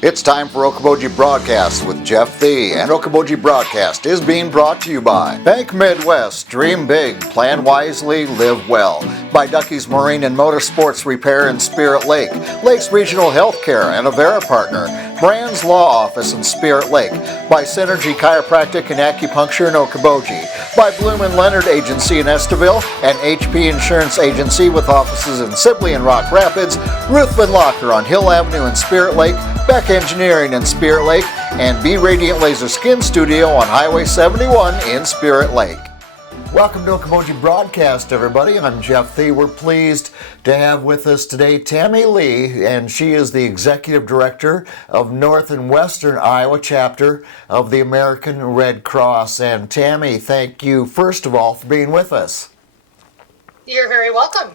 It's time for Okoboji Broadcast with Jeff Thee, and Okoboji Broadcast is being brought to you by Bank Midwest, Dream Big, Plan Wisely, Live Well, by Ducky's Marine and Motorsports Repair in Spirit Lake, Lakes Regional Healthcare and Avera Partner, Brand's Law Office in Spirit Lake, by Synergy Chiropractic and Acupuncture in Okoboji, by Bloom and Leonard Agency in Estaville, and HP Insurance Agency with offices in Sibley and Rock Rapids, Ruthven Locker on Hill Avenue in Spirit Lake, Beck Engineering in Spirit Lake, and B Radiant Laser Skin Studio on Highway 71 in Spirit Lake. Welcome to Okoboji Broadcast, everybody. I'm Jeff Thee. We're pleased to have with us today Tammy Lee, and she is the Executive Director of North and Western Iowa Chapter of the American Red Cross. And Tammy, thank you, first of all, for being with us. You're very welcome.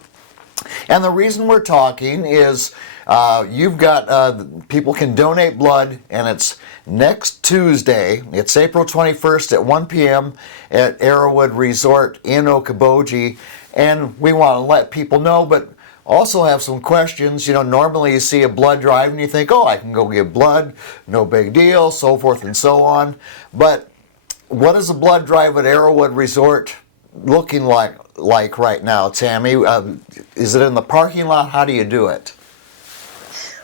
And the reason we're talking is you've got people can donate blood, and it's next Tuesday. It's April 21st at 1 p.m. at Arrowwood Resort in Okoboji. And we want to let people know, but also have some questions. You know, normally you see a blood drive and you think, oh, I can go give blood, no big deal, so forth and so on. But what is a blood drive at Arrowwood Resort looking like right now, Tammy? Is it in the parking lot? How do you do it?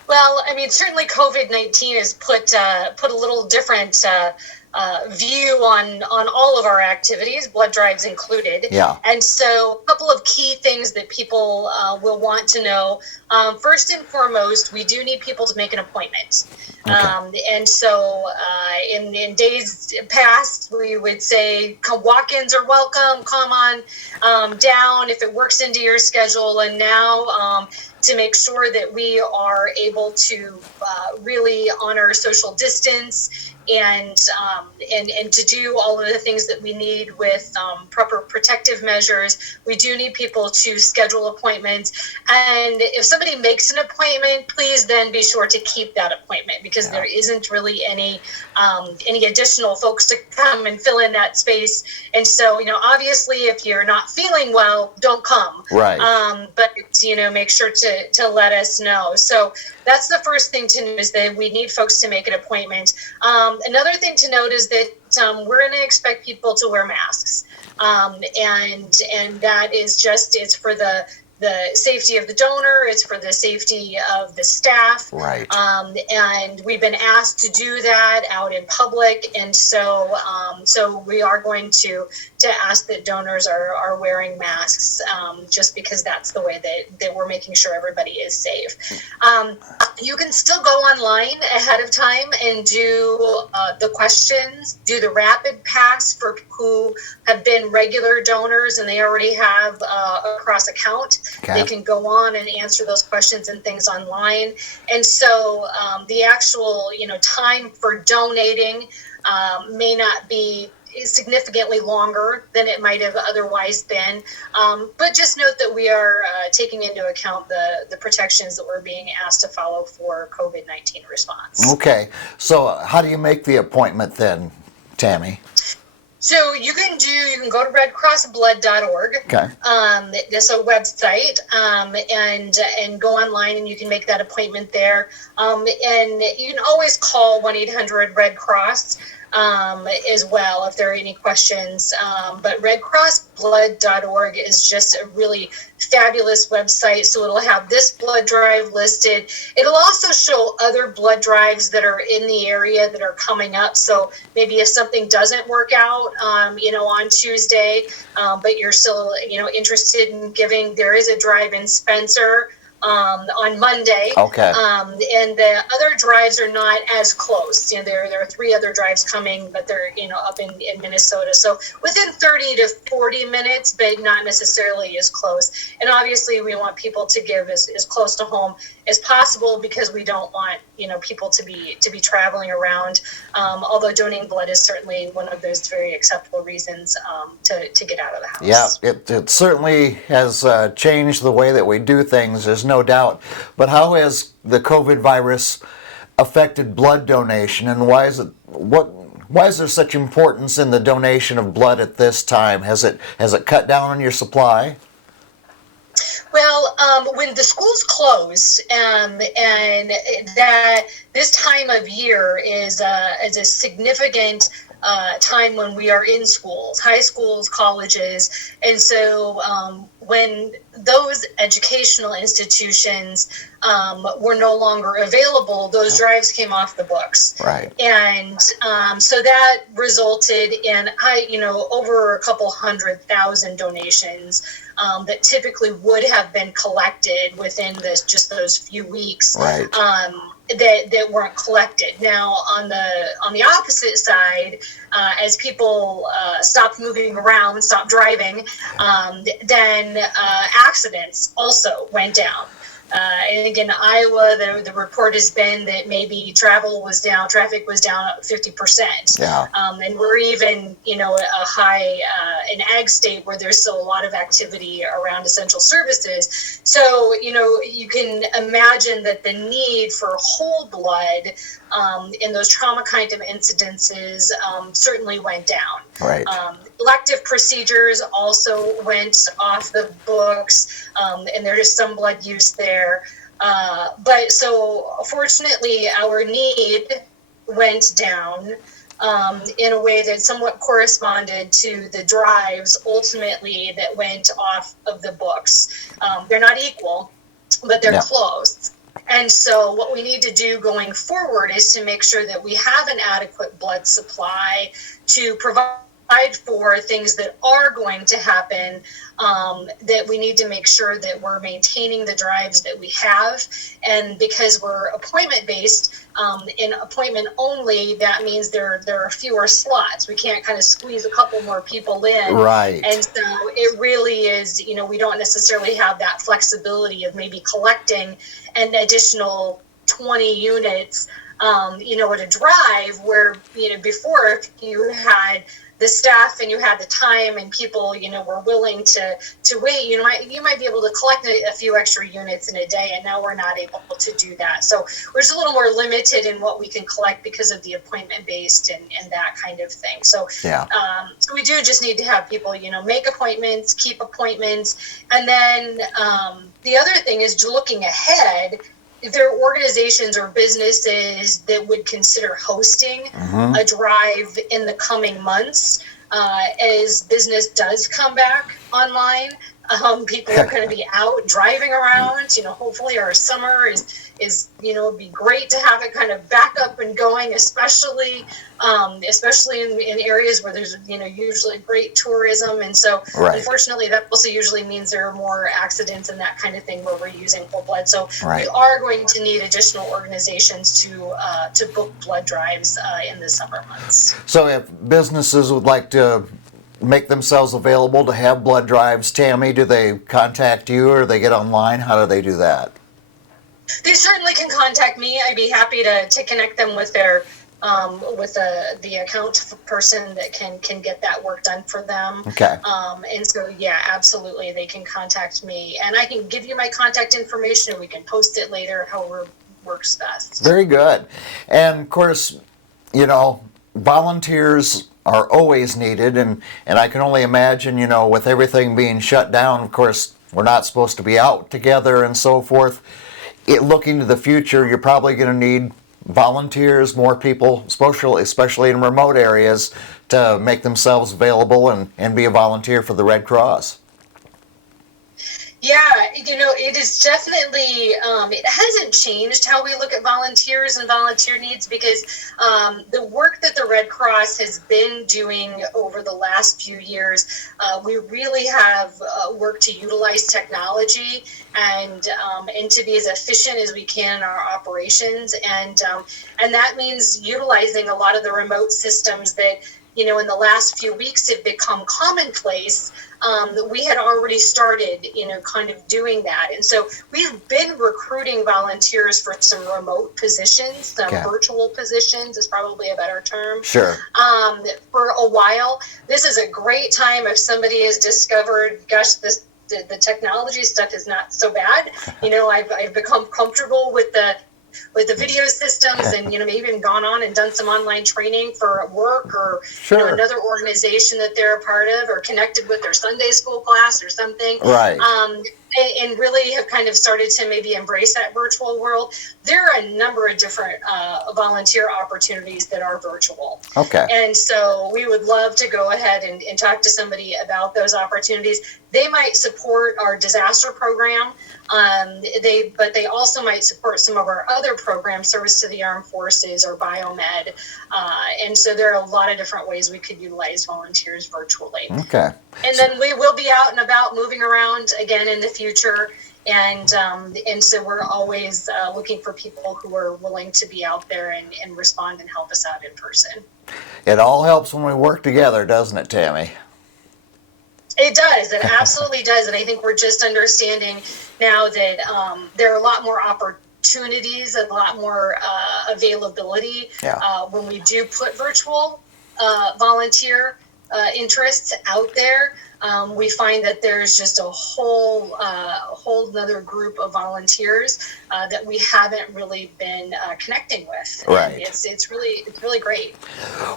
Well, I mean, certainly COVID-19 has put a little different view on all of our activities, blood drives included. Yeah. And so a couple of key things that people will want to know. First and foremost, we do need people to make an appointment. Okay. And so in days past, we would say walk-ins are welcome, come on down if it works into your schedule. And now to make sure that we are able to really honor social distance and to do all of the things that we need with proper protective measures, we do need people to schedule appointments. And if somebody makes an appointment, please then be sure to keep that appointment, because there isn't really any additional folks to come and fill in that space. And so, you know, obviously, if you're not feeling well, don't come. Right. But you know, make sure to let us know. So that's the first thing to know, is that we need folks to make an appointment. Another thing to note is that we're going to expect people to wear masks, and that is just, it's for the safety of the donor, it's for the safety of the staff. Right. And we've been asked to do that out in public, and so we are going to ask that donors are wearing masks, just because that's the way that we're making sure everybody is safe. You can still go online ahead of time and do the questions, do the rapid pass for who have been regular donors and they already have a cross account. Okay. They can go on and answer those questions and things online. And so the actual, time for donating may not be significantly longer than it might have otherwise been. But just note that we are taking into account the protections that we're being asked to follow for COVID-19 response. Okay. So how do you make the appointment then, Tammy? So you can go to redcrossblood.org. Okay. That's a website, and go online and you can make that appointment there. And you can always call 1-800-RED-CROSS as well if there are any questions. But redcrossblood.org is just a really fabulous website. So it'll have this blood drive listed. It'll also show other blood drives that are in the area that are coming up. So maybe if something doesn't work out, on Tuesday, but you're still, interested in giving, there is a drive in Spencer on Monday. Okay. And the other drives are not as close. There are 3 other drives coming, but they're, up in Minnesota. So within 30 to 40 minutes, but not necessarily as close. And obviously we want people to give as close to home as possible, because we don't want, people to be traveling around. Although donating blood is certainly one of those very acceptable reasons to get out of the house. Yeah, it certainly has changed the way that we do things. There's no doubt. But how has the COVID virus affected blood donation, and why is there such importance in the donation of blood at this time? Has it cut down on your supply? Well, Well, when the schools closed, and that this time of year is a significant time when we are in schools, high schools, colleges, and so when those educational institutions were no longer available, those drives came off the books. Right. And so that resulted in over a couple 100,000 donations that typically would have been collected within those few weeks. Right. That weren't collected. Now, on the opposite side, as people stopped moving around, stopped driving, then accidents also went down. I think in Iowa, the report has been that maybe traffic was down 50%. Yeah. And we're even, a high an ag state where there's still a lot of activity around essential services. So, you can imagine that the need for whole blood in those trauma kind of incidences certainly went down. Right. Elective procedures also went off the books, and there is some blood use there. But so fortunately, our need went down in a way that somewhat corresponded to the drives ultimately that went off of the books. They're not equal, but they're close. And so what we need to do going forward is to make sure that we have an adequate blood supply to provide for things that are going to happen, that we need to make sure that we're maintaining the drives that we have. And because we're appointment based, in appointment only, that means there are fewer slots. We can't kind of squeeze a couple more people in. Right. And so it really is, we don't necessarily have that flexibility of maybe collecting an additional 20 units, at a drive where, before if you had the staff and you had the time and people, were willing to wait, you might be able to collect a few extra units in a day, and now we're not able to do that. So we're just a little more limited in what we can collect because of the appointment based and that kind of thing. So, so we do just need to have people, make appointments, keep appointments. And then the other thing is looking ahead. If there are organizations or businesses that would consider hosting a drive in the coming months, as business does come back online, people are going to be out driving around. Hopefully our summer is it'd be great to have it kind of back up and going, especially in areas where there's usually great tourism. And so unfortunately that also usually means there are more accidents and that kind of thing where we're using whole blood. So we are going to need additional organizations to book blood drives in the summer months. So if businesses would like to make themselves available to have blood drives, Tammy, do they contact you or they get online? How do they do that? They certainly can contact me. I'd be happy to connect them with their the account person that can get that work done for them. Okay. And so absolutely, they can contact me, and I can give you my contact information, or we can post it later, however works best. Very good. And of course, volunteers are always needed, and I can only imagine, with everything being shut down, of course, we're not supposed to be out together and so forth. Looking to the future, you're probably going to need volunteers, more people, especially in remote areas, to make themselves available and be a volunteer for the Red Cross. Yeah, it is definitely, it hasn't changed how we look at volunteers and volunteer needs, because the work that the Red Cross has been doing over the last few years, we really have worked to utilize technology and to be as efficient as we can in our operations. And that means utilizing a lot of the remote systems that, in the last few weeks have become commonplace. We had already started, kind of doing that. And so we've been recruiting volunteers for some remote positions, some virtual positions is probably a better term. Sure. For a while. This is a great time if somebody has discovered, gosh, the technology stuff is not so bad. I've become comfortable with the video systems, and maybe even gone on and done some online training for work, or another organization that they're a part of, or connected with their Sunday school class or something. Right. and really have kind of started to maybe embrace that virtual world, there are a number of different volunteer opportunities that are virtual. Okay. And so we would love to go ahead and talk to somebody about those opportunities. They might support our disaster program. But they also might support some of our other programs, service to the armed forces or biomed. And so there are a lot of different ways we could utilize volunteers virtually. Okay. And then we will be out and about moving around again in the future. And so we're always looking for people who are willing to be out there and respond and help us out in person. It all helps when we work together, doesn't it, Tammy? It does. It absolutely does. And I think we're just understanding now that there are a lot more opportunities, a lot more availability when we do put virtual volunteer interests out there. We find that there's just a whole other group of volunteers that we haven't really been connecting with. Right. And it's really great.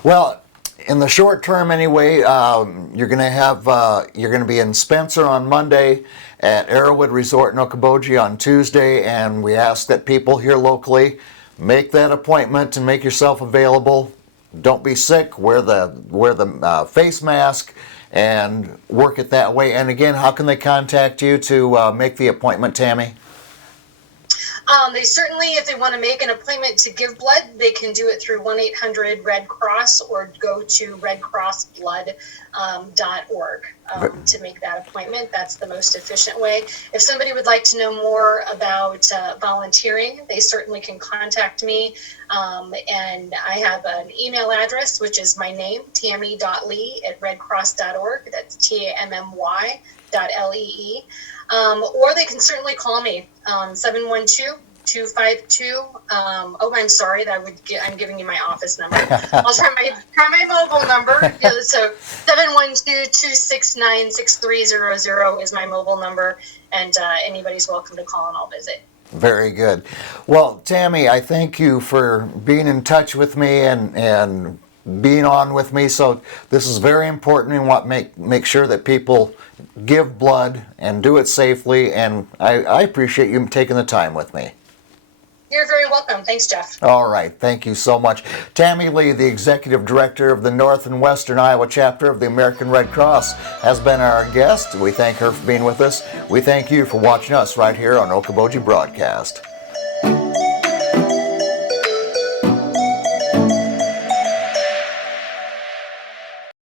Well, in the short term, anyway, you're going to be in Spencer on Monday, at Arrowwood Resort in Okoboji on Tuesday, and we ask that people here locally make that appointment and make yourself available. Don't be sick. Wear the face mask and work it that way. And again, how can they contact you to make the appointment, Tammy? They certainly, if they want to make an appointment to give blood, they can do it through 1-800-RED CROSS or go to redcrossblood.org to make that appointment. That's the most efficient way. If somebody would like to know more about volunteering, they certainly can contact me. And I have an email address, which is my name, tammy.lee@redcross.org. That's TAMMY.LEE. Or they can certainly call me, 712-252. I'm sorry, I'm giving you my office number. I'll try my mobile number. So 712-269-6300 is my mobile number, and anybody's welcome to call and I'll visit. Very good. Well, Tammy, I thank you for being in touch with me and being on with me. So this is very important. We want to make sure that people give blood and do it safely, and I appreciate you taking the time with me. You're very welcome. Thanks, Jeff. All right. Thank you so much. Tammy Lee, the Executive Director of the North and Western Iowa Chapter of the American Red Cross, has been our guest. We thank her for being with us. We thank you for watching us right here on Okoboji Broadcast.